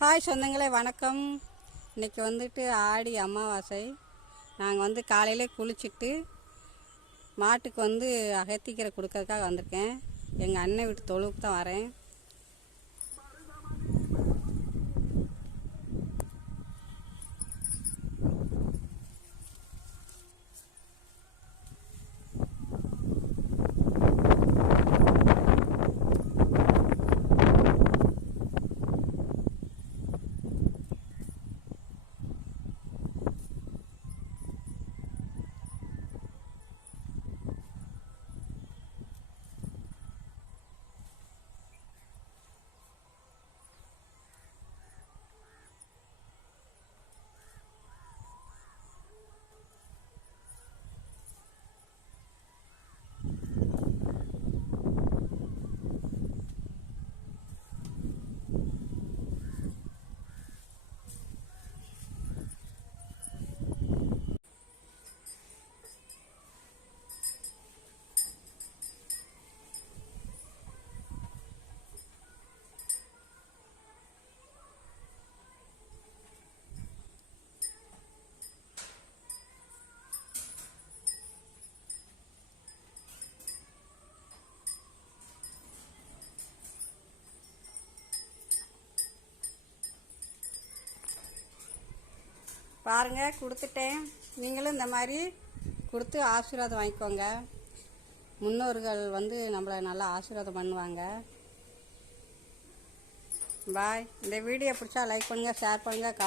Hi சொந்தங்களே வணக்கம். இன்னைக்கு வந்துட்டு ஆடி அமாவாசை. நாங்கள் வந்து காலையிலே குளிச்சுட்டு மாட்டுக்கு வந்து அகத்திக்கீரை கொடுக்கறதுக்காக வந்திருக்கேன். எங்கள் அண்ணன் வீட்டு தொழுவுக்கு தான் வரேன். பாருங்க கொடுத்துட்டேன். நீங்களும் இந்த மாதிரி கொடுத்து ஆசீர்வாதம் வாங்கிக்கோங்க. முன்னோர்கள் வந்து நம்மளை நல்லா ஆசீர்வாதம் பண்ணுவாங்க. பாய் இந்த வீடியோ பிடிச்சா லைக் பண்ணுங்கள் ஷேர் பண்ணுங்கள்